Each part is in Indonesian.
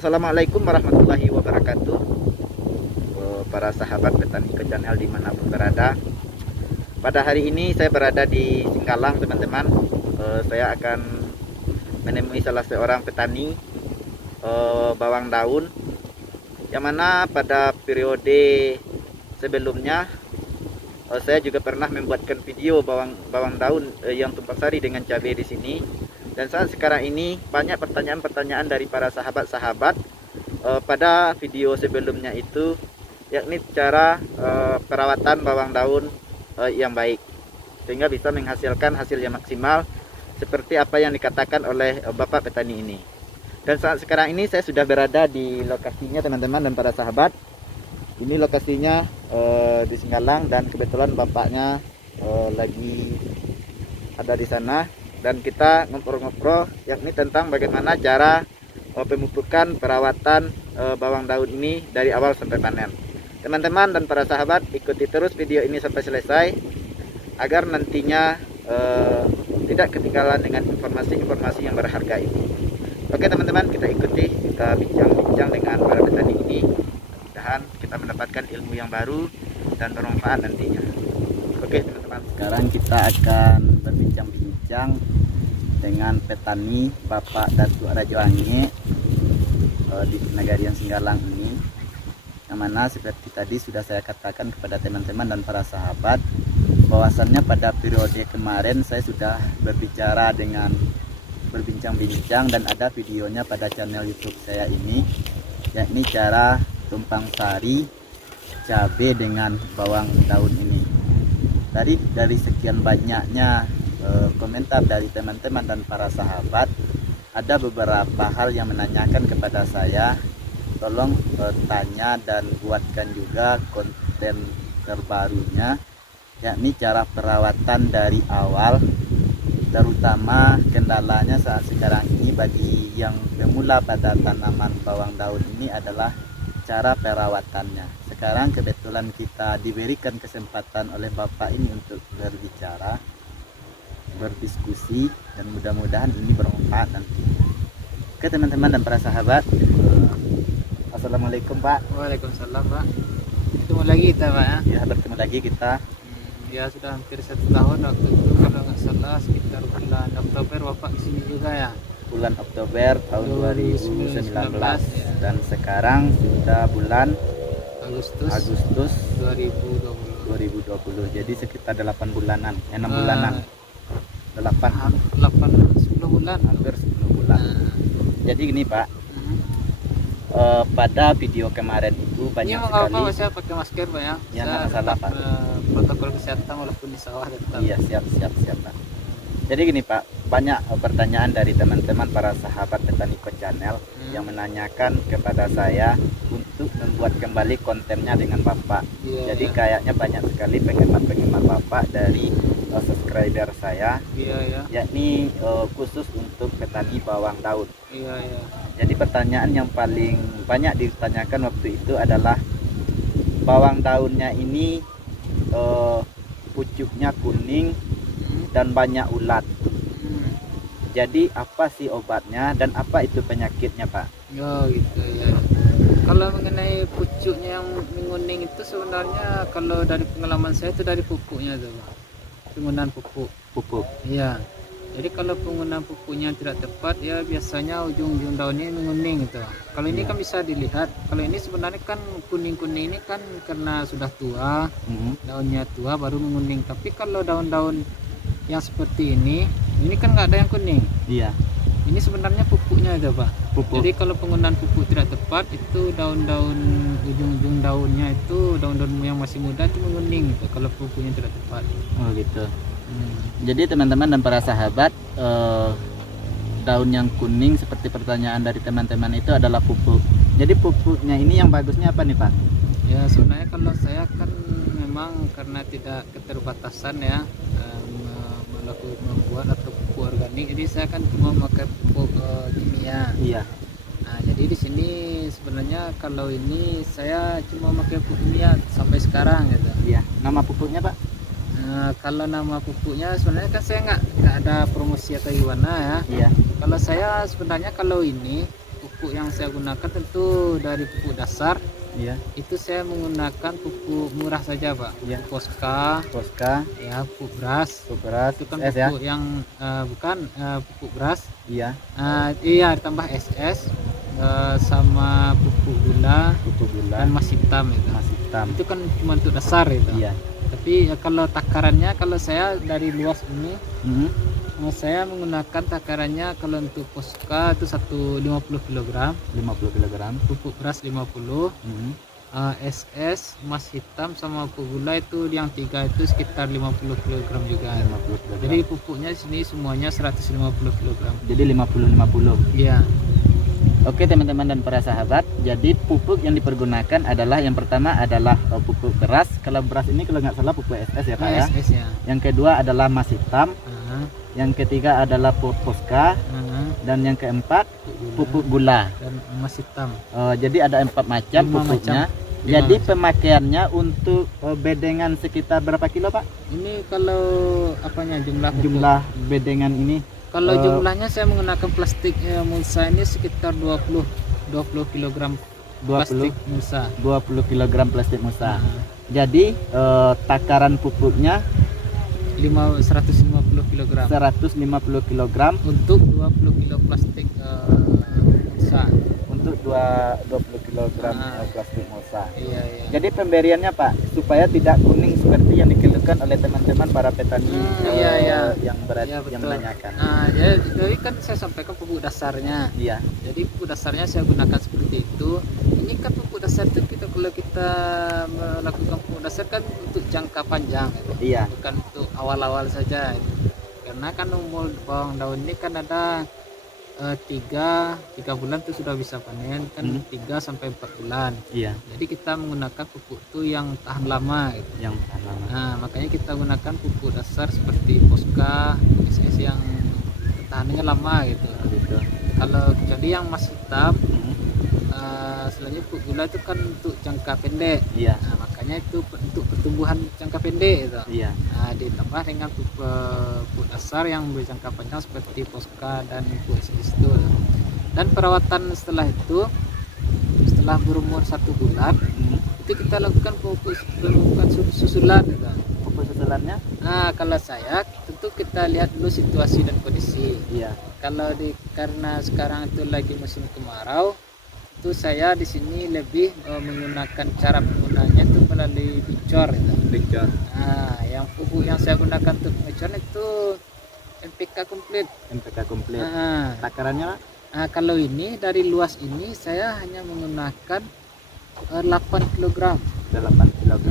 Assalamualaikum warahmatullahi wabarakatuh. Para sahabat petani Iko Channel dimanapun berada. Pada hari ini saya berada di Singgalang, teman-teman. Saya akan menemui salah seorang petani bawang daun, yang mana pada periode sebelumnya saya juga pernah membuatkan video bawang daun yang tumpang sari dengan cabai di sini. Dan saat sekarang ini banyak pertanyaan-pertanyaan dari para sahabat-sahabat pada video sebelumnya itu, yakni cara perawatan bawang daun yang baik sehingga bisa menghasilkan hasil yang maksimal seperti apa yang dikatakan oleh Bapak petani ini. Dan saat sekarang ini saya sudah berada di lokasinya, teman-teman dan para sahabat. Ini lokasinya di Singgalang, dan kebetulan bapaknya lagi ada di sana, dan kita ngobrol-ngobrol yakni tentang bagaimana cara pemupukan perawatan bawang daun ini dari awal sampai panen. Teman-teman dan para sahabat, ikuti terus video ini sampai selesai agar nantinya tidak ketinggalan dengan informasi-informasi yang berharga ini. Oke teman-teman, kita ikuti, kita bincang-bincang dengan para petani ini. Mudah-mudahan kita mendapatkan ilmu yang baru dan bermanfaat nantinya. Oke teman-teman, sekarang kita akan berbincang-bincang dengan petani Bapak Datuk Rajoange di Nagarian Singgalang ini, yang mana seperti tadi sudah saya katakan kepada teman-teman dan para sahabat bahwasannya pada periode kemarin saya sudah berbincang-bincang dan ada videonya pada channel YouTube saya ini, yakni cara tumpang sari cabai dengan bawang daun ini. Dari sekian banyaknya komentar dari teman-teman dan para sahabat, ada beberapa hal yang menanyakan kepada saya, tolong tanya dan buatkan juga konten terbarunya, yakni cara perawatan dari awal, terutama kendalanya saat sekarang ini bagi yang pemula pada tanaman bawang daun ini adalah cara perawatannya. Sekarang kebetulan kita diberikan kesempatan oleh Bapak ini untuk berbicara, berdiskusi, dan mudah-mudahan ini bermanfaat nanti. Oke teman-teman dan para sahabat, Assalamualaikum Pak. Waalaikumsalam Pak. Ketemu lagi kita Pak ya. Ya, bertemu lagi kita. Ya sudah hampir 1 tahun waktu itu, kalau nggak salah sekitar bulan Oktober Bapak kesini juga ya. Bulan Oktober tahun 2019 ya. Dan sekarang sudah bulan Agustus 2020. Jadi sekitar 8 bulanan, 6 bulanan. 10 bulan. Hampir 10 bulan. Jadi gini Pak, pada video kemarin itu banyak ini sekali. Apa saya pakai masker Pak ya? Ya nggak masalah Pak. Protokol kesehatan walaupun di sawah tetap. Iya, siap Pak. Jadi gini Pak, banyak pertanyaan dari teman-teman para sahabat petani Iko Channel yang menanyakan kepada saya untuk membuat kembali kontennya dengan Bapak. Jadi kayaknya banyak sekali penggemar-penggemar Bapak dari subscriber saya, yakni khusus untuk petani bawang daun. Jadi pertanyaan yang paling banyak ditanyakan waktu itu adalah bawang daunnya ini pucuknya kuning dan banyak ulat. Jadi apa sih obatnya dan apa itu penyakitnya Pak? Oh gitu ya. Kalau mengenai pucuknya yang menguning itu sebenarnya kalau dari pengalaman saya itu dari pupuknya tuh Pak. Penggunaan pupuk. Iya. Jadi kalau penggunaan pupuknya tidak tepat ya biasanya ujung-ujung daunnya menguning gitu. Kalau ini kan bisa dilihat, kalau ini sebenarnya kan kuning-kuning ini kan karena sudah tua, daunnya tua baru menguning. Tapi kalau daun-daun yang seperti ini kan nggak ada yang kuning. Iya. Ini sebenarnya pupuknya itu Pak. Jadi kalau penggunaan pupuk tidak tepat itu daun-daun ujung-ujung daunnya itu daun-daun yang masih muda itu menguning gitu, kalau pupuknya tidak tepat. Oh gitu. Jadi teman-teman dan para sahabat, daun yang kuning seperti pertanyaan dari teman-teman itu adalah pupuk. Jadi pupuknya ini yang bagusnya apa nih Pak? Ya sebenarnya kalau saya kan memang karena tidak keterbatasan ya membuat atau pupuk organik, jadi saya kan cuma pakai pupuk kimia. Iya. Nah jadi di sini sebenarnya kalau ini saya cuma pakai pupuk kimia sampai sekarang gitu. Iya. Nama pupuknya Pak? Kalau nama pupuknya sebenarnya kan saya nggak ada promosi atau gimana ya. Iya. Kalau saya sebenarnya kalau ini pupuk yang saya gunakan tentu dari pupuk dasar. Iya. Itu saya menggunakan pupuk murah saja, Pak. Iya. Posca, ya, pupuk beras. Pupuk beras, Itu kan SS ya. pupuk yang bukan pupuk beras. Iya. Iya, ditambah SS sama pupuk gula dan mas hitam itu. Mas hitam. Itu kan cuma untuk dasar itu. Iya. Tapi kalau takarannya, kalau saya dari luas ini, saya menggunakan takarannya kalau untuk Posca itu 50 kg, 50 kg. pupuk beras 50, SS, mas hitam sama pupuk gula itu yang 3 itu sekitar 50 kg juga. 50 kg. Jadi pupuknya sini semuanya 150 kg. Jadi 50-50. Iya. Oke teman-teman dan para sahabat, jadi pupuk yang dipergunakan adalah yang pertama adalah pupuk beras. Kalau beras ini kalau nggak salah pupuk SS ya Pak ya. SS ya. Yang kedua adalah mas hitam. Yang ketiga adalah Posca. Dan yang keempat pupuk gula dan mas hitam. Jadi ada 4 macam pupuknya. Jadi pemakaiannya untuk bedengan sekitar berapa kilo Pak? Ini kalau apanya jumlah pupuk? Jumlah bedengan ini? Kalau jumlahnya saya menggunakan plastik mulsa ini sekitar 20 kg plastik mulsa. 20 kg plastik mulsa. Jadi takaran pupuknya 150 kg. 150 kg Untuk 20 kg plastik mulsa. Untuk 20 kg plastik mulsa. Iya, iya. Jadi pemberiannya Pak supaya tidak kuning seperti yang dikeluhkan oleh teman-teman para petani yang yang menanyakan. Jadi kan saya sampaikan pupuk dasarnya. Iya. Jadi pupuk dasarnya saya gunakan seperti itu. Ini kan pupuk dasar itu kalau kita melakukan pupuk dasar kan untuk jangka panjang. Iya. Bukan untuk awal-awal saja. Karena kan umur bawang daun ini kan ada 3 bulan tuh sudah bisa panen kan, 3 sampai 4 bulan. Iya. Jadi kita menggunakan pupuk tuh yang tahan lama gitu. Yang tahan lama. Nah, makanya kita gunakan pupuk dasar seperti Posca, SS yang tahanannya lama gitu. Kalau kecuali yang mas hitam, selanjutnya pupuk gula itu kan untuk jangka pendek. Iya. Nah, makanya itu untuk pertumbuhan jangka pendek itu. Iya. Nah, ditambah dengan pupuk dasar yang berjangka panjang seperti Posca dan pupuk SS itu. Dan perawatan setelah itu, setelah berumur 1 bulan, itu kita lakukan pupuk susulan gitu. Pupuk susulannya? Nah, kalau saya tentu kita lihat dulu situasi dan kondisi. Iya. Kalau karena sekarang itu lagi musim kemarau, itu saya di sini lebih menggunakan cara penggunaannya itu melalui bicor gitu. Bicor. Nah, yang pupuk yang saya gunakan untuk bicor itu NPK komplit. NPK komplit. Takarannya? Nah, kalau ini dari luas ini saya hanya menggunakan 8 kg. 8 kg.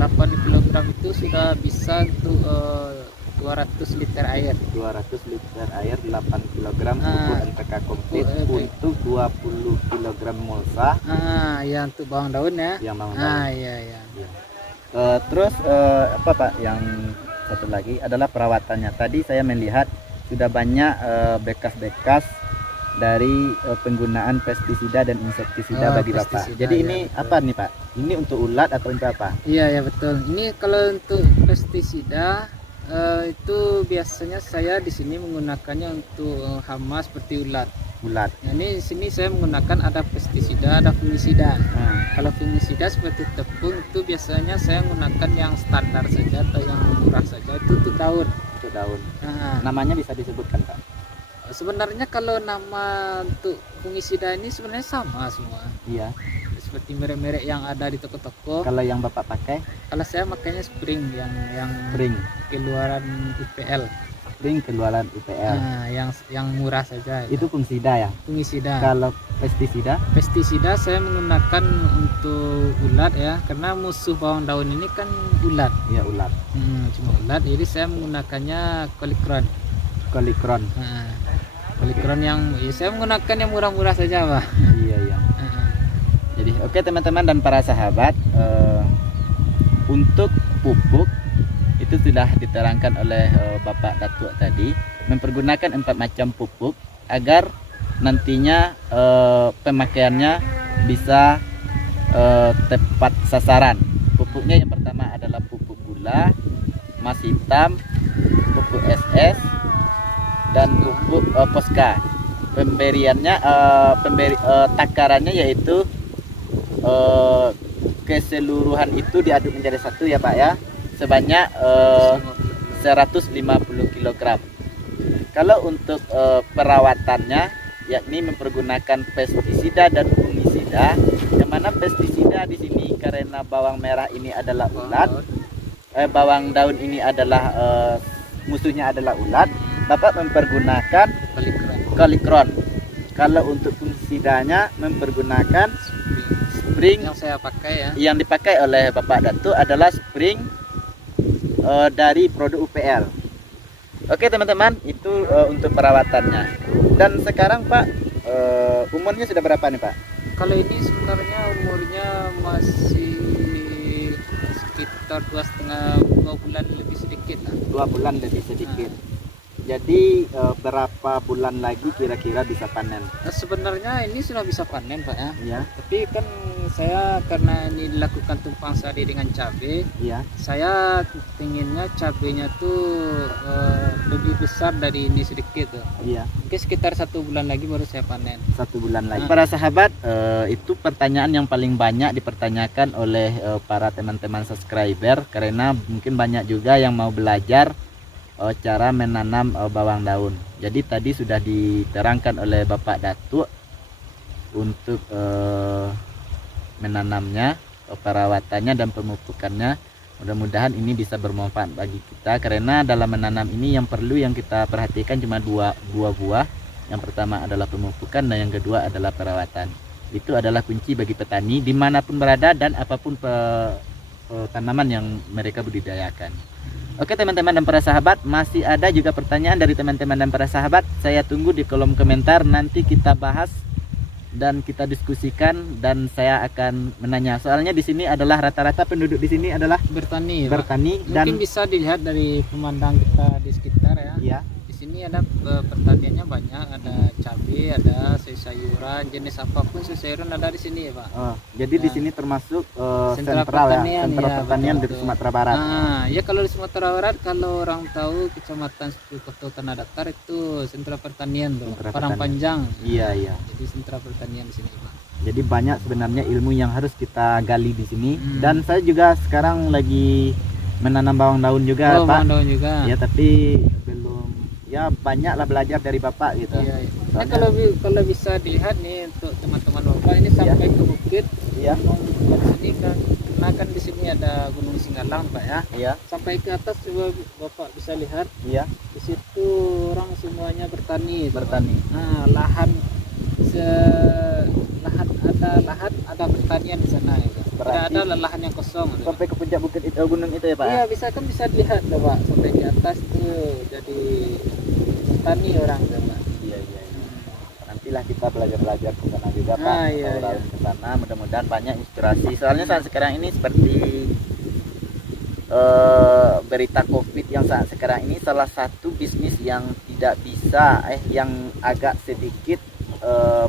8 kg itu sudah bisa untuk 200 liter air. 200 liter air 8 kg pupuk NPK komplit untuk 20 kg mulsa. Ya untuk bawang daun ya. Yang bawang daun. Iya. Terus apa Pak yang satu lagi adalah perawatannya. Tadi saya melihat sudah banyak bekas-bekas dari penggunaan pestisida dan insektisida bagi Bapak. Jadi ini apa nih Pak? Ini untuk ulat atau untuk apa? Iya betul. Ini kalau untuk pestisida itu biasanya saya di sini menggunakannya untuk hama seperti ulat. Nah, ini di sini saya menggunakan ada pestisida, ada fungisida. Kalau fungisida seperti tepung itu biasanya saya menggunakan yang standar saja atau yang murah saja, itu untuk daun. Untuk daun. Namanya bisa disebutkan Pak? Sebenarnya kalau nama untuk fungisida ini sebenarnya sama semua. Iya. Seperti merek-merek yang ada di toko-toko. Kalau yang Bapak pakai? Kalau saya makanya Spring yang Spring keluaran UPL. Spring keluaran UPL. Nah, yang murah saja. Itu fungisida ya? Fungisida. Kalau pestisida? Pestisida saya menggunakan untuk ulat ya, karena musuh bawang daun ini kan ulat. Ya ulat. Cuma ulat, jadi saya menggunakannya Colicron. Colicron. Colicron yang saya menggunakan yang murah-murah saja Pak. Iya. Jadi oke teman-teman dan para sahabat, untuk pupuk itu sudah diterangkan oleh Bapak Datuk tadi, mempergunakan 4 macam pupuk agar nantinya pemakaiannya bisa tepat sasaran. Pupuknya yang pertama adalah pupuk gula, mas hitam, pupuk SS dan pupuk Posca. pemberiannya takarannya yaitu keseluruhan itu diaduk menjadi satu ya Pak ya, sebanyak 150 kg. Kalau untuk perawatannya yakni mempergunakan pestisida dan fungisida, yang mana pestisida di sini karena bawang merah ini adalah ulat, bawang daun ini adalah musuhnya adalah ulat, Bapak mempergunakan Colicron. Kalau untuk fungisidanya mempergunakan Spring. Yang saya pakai ya. Yang dipakai oleh Bapak Datuk adalah Spring dari produk UPL. Oke teman-teman, itu untuk perawatannya. Dan sekarang Pak, umurnya sudah berapa nih Pak? Kalau ini sebenarnya umurnya masih sekitar 2 bulan lebih sedikit lah. 2 bulan lebih sedikit. Jadi berapa bulan lagi kira-kira bisa panen? Nah, sebenarnya ini sudah bisa panen Pak ya. Iya. Tapi kan saya karena ini dilakukan tumpang sari dengan cabai, Iya. saya inginnya cabainya tuh lebih besar dari ini sedikit tuh. Iya. Mungkin sekitar 1 bulan lagi baru saya panen. 1 bulan lagi. Para sahabat, itu pertanyaan yang paling banyak dipertanyakan oleh para teman-teman subscriber, karena mungkin banyak juga yang mau belajar cara menanam bawang daun. Jadi tadi sudah diterangkan oleh Bapak Datuk untuk menanamnya, perawatannya dan pemupukannya. Mudah-mudahan ini bisa bermanfaat bagi kita, karena dalam menanam ini yang kita perhatikan cuma dua buah. Yang pertama adalah pemupukan dan yang kedua adalah perawatan. Itu adalah kunci bagi petani dimanapun berada dan apapun tanaman yang mereka budidayakan. Oke teman-teman dan para sahabat, masih ada juga pertanyaan dari teman-teman dan para sahabat. Saya tunggu di kolom komentar, nanti kita bahas dan kita diskusikan dan saya akan menanya. Soalnya di sini adalah rata-rata penduduk di sini adalah Bertani dan mungkin bisa dilihat dari pemandang kita di sekitar ya. iya, Di sini ada pertaniannya banyak, ada cabai, ada sayuran, jenis apapun sayuran ada di sini ya Pak. jadi di sini termasuk Sentra sentral pertanian, sentra ya, pertanian betul, dari betul. Sumatera Barat. Ya kalau di Sumatera Barat, kalau orang tahu Kecamatan Sukoto Tanah Datar itu sentra pertanian tuh, Sentra Parang pertanian. Panjang. Iya. Jadi sentra pertanian di sini Pak. Jadi banyak sebenarnya ilmu yang harus kita gali di sini. Dan saya juga sekarang lagi menanam bawang daun juga, Pak. Bawang daun juga. Ya, tapi belum, ya banyaklah belajar dari Bapak gitu. Iya. Nah, kalau bisa dilihat nih untuk teman-teman Bapak ini sampai ke bukit. Iya. Di sini kan, karena kan di sini ada Gunung Singgalang Pak ya. Iya. Sampai ke atas coba Bapak bisa lihat. Iya. Di situ orang semuanya bertani. Bertani. Nah, lahan ada pertanian di sana ya. Tidak ada lahan yang kosong. Sampai ke puncak bukit itu, gunung itu ya Pak? Iya, bisa dilihat tuh Pak, sampai di atas tuh jadi petani orang tuh Pak. Iya. Nantilah kita belajar ke sana juga Pak. Iya. Ke sana, mudah-mudahan banyak inspirasi. Soalnya saat sekarang ini seperti berita COVID yang saat sekarang ini, salah satu bisnis yang tidak bisa yang agak sedikit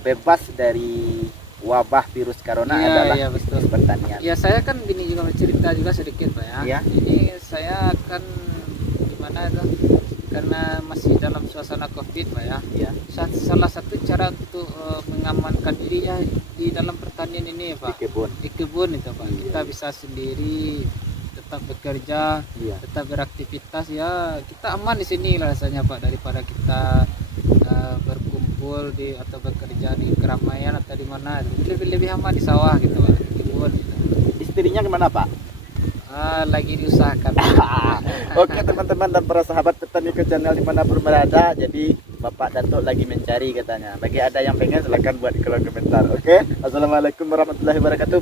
bebas dari wabah virus corona adalah bisnis pertanian. Ya, saya kan gini juga bercerita juga sedikit Pak ya. Iya. Ini saya akan gimana itu, karena masih dalam suasana COVID Pak ya. Iya. Salah satu cara untuk mengamankan diri ya di dalam pertanian ini ya Pak. Di kebun itu Pak. Iya. Kita bisa sendiri tetap bekerja, Iya. tetap beraktivitas ya, kita aman di sini rasanya Pak, daripada kita berkumpul atau bekerja di keramaian atau di mana. Lebih aman di sawah gitu Pak, di kebun gitu. Istrinya gimana Pak? Lagi diusahakan. Oke teman-teman dan para sahabat petani ke channel dimanapun berada, jadi Bapak Datuk lagi mencari katanya. Bagi ada yang pengen silahkan buat di kolom komentar. Oke, assalamualaikum warahmatullahi wabarakatuh.